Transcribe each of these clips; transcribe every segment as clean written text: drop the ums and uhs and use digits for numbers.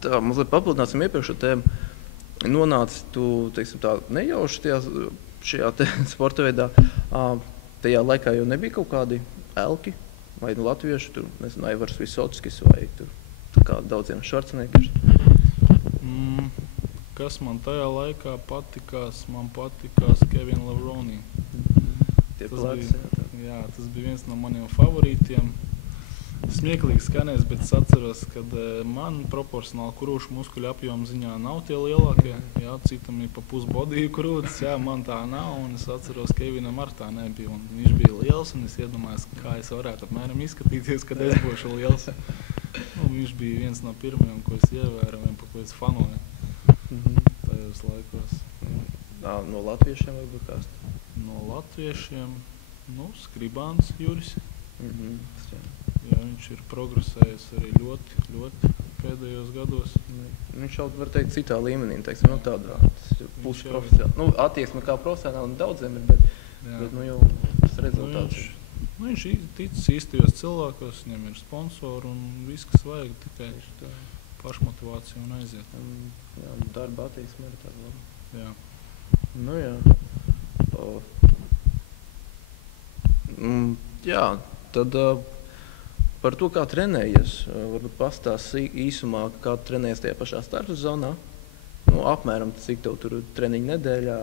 Tā, mazliet papildināsim iepriekšo tēmu. Nonāci tu, teiksim tā, nejauši šajā sporta veidā. Tajā laikā jau nebija kaut kādi elki, vai latvieši, tur, nezinu, Aivars Visockis, vai tur kā daudziem Švarcneggers. Kas man tajā laikā patikās? Man patikās Kevin Levroni. Tas bija viens no maniem favorītiem. Smieklīgi skanēs, bet es atceros, ka man proporcionāli krūšu muskuļu apjomu ziņā nav tie lielākie. Jā, citam ir pa pusbodiju krūtis, jā, man tā nav, un es atceros, ka Kevinam ar tā nebija. Un viņš bija liels, un es iedomājos, kā es varētu apmēram izskatīties, kad es būšu liels. Viņš bija viens no pirmajiem, ko es ievēroju, pa ko es fanoju tajos laikos. No latviešiem vai bija kāds? No latviešiem, Skribāns Juris. Jā, viņš ir progresējis arī ļoti pēdējos gados. Viņš jau, var teikt, citā līmenī, teiksim, tādā pusprofesionāli. Attieksme kā profesionāli daudziem ir, bet jau tas rezultāts. Viņš ticis īstajos cilvēkos, viņam ir sponsori un viss, kas vajag, tikai pašmotivāciju un aiziet. Jā, darba attieksme ir tāda laba. Jā. Jā, tad par to, kā trenējies, varbūt pastāsti īsumā, kā trenējies tajā pašā starta zonā. Apmēram, cik tev tur treniņu nedēļā,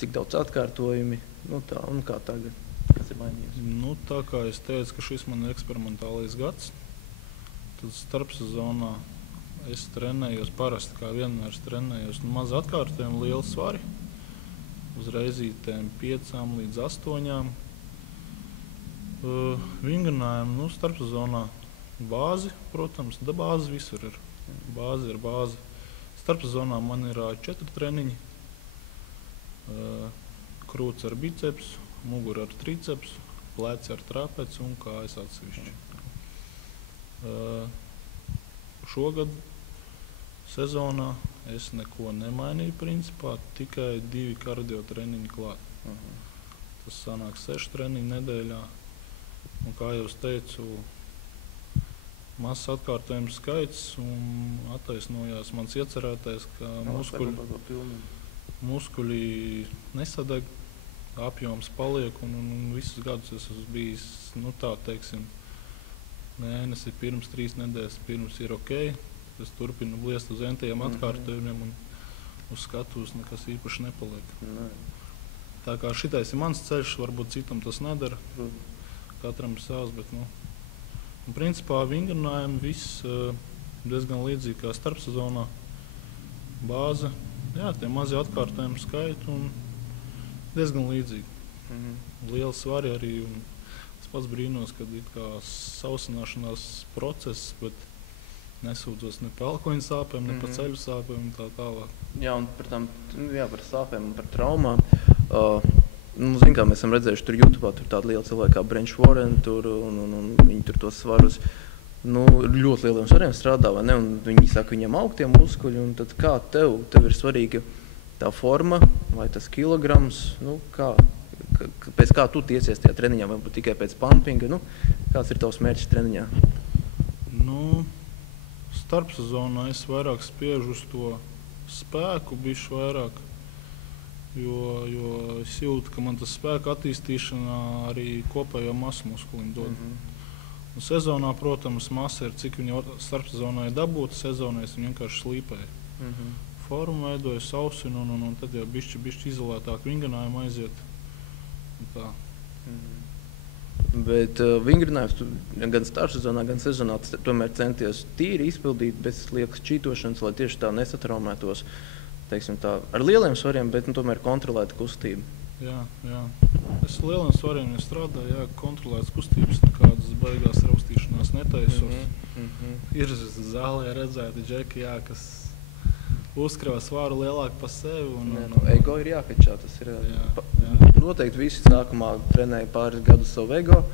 cik daudz atkārtojumi, tā, un kā tagad, kas ir mainījies? Tā kā es teicu, ka šis man ir eksperimentālais gads, tad starpsezonā es trenējos parasti, kā vienmēr es trenējos, maz atkārtojumu, lielu svari, uz reizītēm 5 līdz 8. Vingrinājumu, starpsezonā bāzi, protams, bāzi visur ir. Bāzi ir bāzi. Starpsezonā man ir 4 treniņi. Krūts ar biceps, mugura ar triceps, pleci ar trapeci un kājas atsevišķi. Šogad sezonā es neko nemainīju principā, tikai 2 kardio treniņi klāt. Tas sanāk 6 treniņi nedēļā. Un kā jau es teicu, mazs atkārtojums skaits un attaisnojās mans iecerētais, ka muskuļi nesadeg, apjoms paliek un visus gadus es esmu bijis, mēnesi pirms 3 nedēļas pirms ir ok. Es turpinu bliest uz entiem atkārtojumiem un uz skatuves nekas īpaši nepaliek. Tā kā šitais ir mans ceļš, varbūt citam tas nedara. Katram ir savs, bet, principā vingrinājumi viss diezgan līdzīgi kā starpsezonā. Bāze, tie mazi atkārtojumi skaiti un diezgan līdzīgi. Liela svari arī, un es pats brīnos, kad ir kā sausināšanās process, bet nesūdzos ne par elkoņu sāpēm, ne par ceļu sāpēm un tā tālāk. Jā, un par sāpēm un par traumām. Zin kā mēs esam redzējuši tur YouTube'ā, tur tāda liela cilvēka kā Branch Warren, un viņi tur tos svarus ļoti lieliem svariem strādā, vai ne? Un viņi saka, viņam aug tie muskuļi, un tad kā tev ir svarīga tā forma vai tas kilograms, pēc kā tu tiecies tajā treniņā, vai tikai pēc pumpinga, kāds ir tavs mērķis treniņā? Starpsezonā es vairāk spiežu uz to spēku, bišķi vairāk. Jo es jūtu, ka man tas spēka attīstīšana arī kopējo masu muskulim dod. Un sezonā, protams, masa ir, cik viņa starpsezonā ir dabūta, sezonā es viņu vienkārši slīpēju. Formu veidoju, sausinu, un tad jau bišķi izolētāk vingrinājumu aiziet. Bet vingrinājums gan starpsezonā, gan sezonā tomēr centies tīri izpildīt bez liekas čītošanas, lai tieši tā nesatraumētos. Teiksim tā, ar lieliem svariem, bet tomēr kontrolēta kustība. Jā. Es lieliem svariem strādāju, kontrolētas kustības, nekādas baigās raustīšanās netaisos. Ir zālē redzēti džeki, kas uzkrāva svaru lielāku pa sevi. Ego ir jākačā, tas ir. Noteikti visi sākumā trenēja pāris gadus savu ego.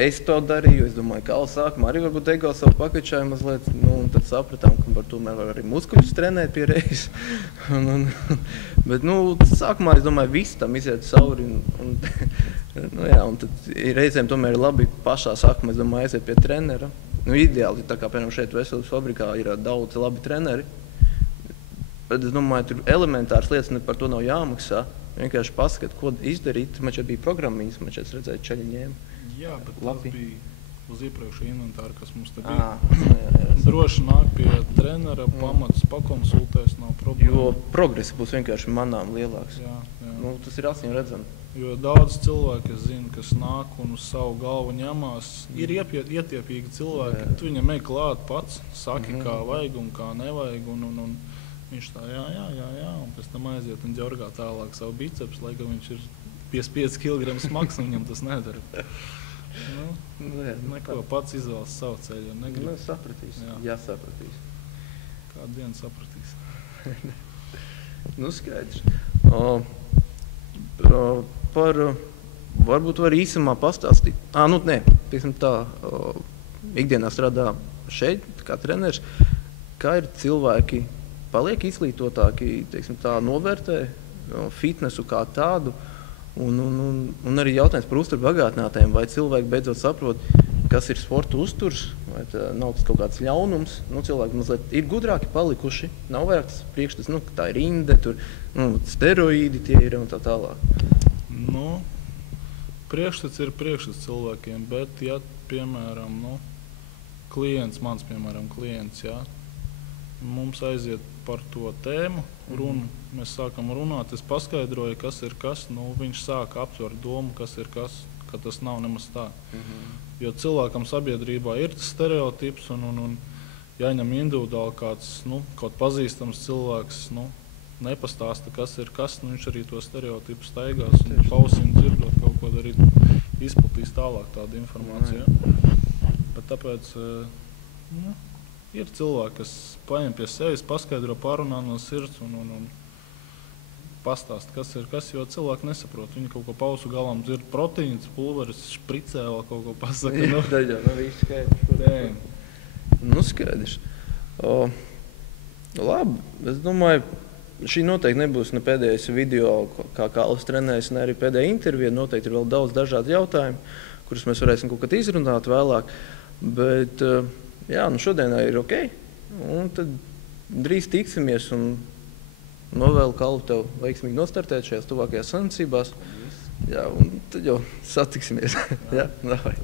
Es to darīju, es domāju, ka sākumā arī varbūt ego savu pakačāju mazliet, un tad sapratām, ka par tomēr var arī muskuļus trenēt pie reizes. Bet, sākumā, es domāju, visi tam iziet cauri, un tad reizēm tomēr ir labi pašā sākumā, es domāju, aiziet pie trenera, ideāli, tā kā, piemēram, šeit veselības fabrikā ir daudz labi treneri, bet es domāju, tur elementāras lietas par to nav jāmaksā. Vienkārši paskat, ko izdarīt. Man šeit bija programmiņas, man šeit redzēja ceļņēmu. Jā, bet tas bija uz iepriekšējā inventāra, kas mums te bija. Jā. Droši nāk pie trenera, pamats, pakonsultēs, nav problēma. Jo progress būs vienkārši manām lielāks. Jā. Nu, tas ir acīm redzami. Jo daudz cilvēku, es zinu, kas nāk un uz savu galvu ņemās, ir ietiepīgi cilvēki. Tu viņam ej klāt pats, saki, kā vajag un kā nevajag. Un viņš tā, jā, un pēc tam aiziet un ģorgā tālāk savu biceps, lai viņš ir 55 kg smags un viņam tas nedara. Neko pats izvēlas savu ceļu. Sapratīs. Jā, sapratīs. Kādu dienu sapratīs. Skaidrs. Varbūt var īsumā pastāstīt. Piemēram tā, ikdienā strādā šeit, kā treneris. Kā ir cilvēki paliek izglītotāki, teiksim tā, novērtē fitnesu kā tādu? Un arī jautājums par uzturu bagātinātājiem. Vai cilvēki beidzot saprot, kas ir sporta uzturs, vai nav tas kaut kāds ļaunums? Cilvēki mazliet ir gudrāki palikuši, nav vairāk tas priekšstats, ka tā ir inde, tur steroīdi tie ir un tā tālāk. Priekšstats ir priekšstats cilvēkiem, bet, ja, piemēram, mans klients, jā, mums aiziet par to tēmu, runu, mēs sākam runāt, es paskaidroju, kas ir kas, viņš sāka aptvert domu, kas ir kas, ka tas nav nemaz tā. Jo cilvēkam sabiedrībā ir tas stereotips un jāņem individuāli kāds, kaut pazīstams cilvēks, nepastāsta, kas ir kas, viņš arī to stereotipu staigās un pausīm dzirdot kaut ko arī izplatīs tālāk tādu informāciju. Bet tāpēc, ir cilvēki, kas paņem pie sevis, paskaidro, parunā no sirds un pastāst, kas ir kas, jo cilvēki nesaprot. Viņi kaut ko pausu galām dzird proteīns, pulveris, špricē vēl kaut ko pasaka. Viss skaidrs. Skaidrs. Labi, es domāju, šī noteikti nebūs ne pēdējais video, kā Kārlis trenējas, ne arī pēdējā intervija. Noteikti ir vēl daudz dažādu jautājumu, kurus mēs varēsim kaut kad izrunāt vēlāk. Bet, šodienā ir ok. Un tad drīz tiksimies un novēlu Kārli tev veiksmīgi nostartēt šajās tuvākajās sacensībās. Jā, un tad jau satiksimies. Jā, davai.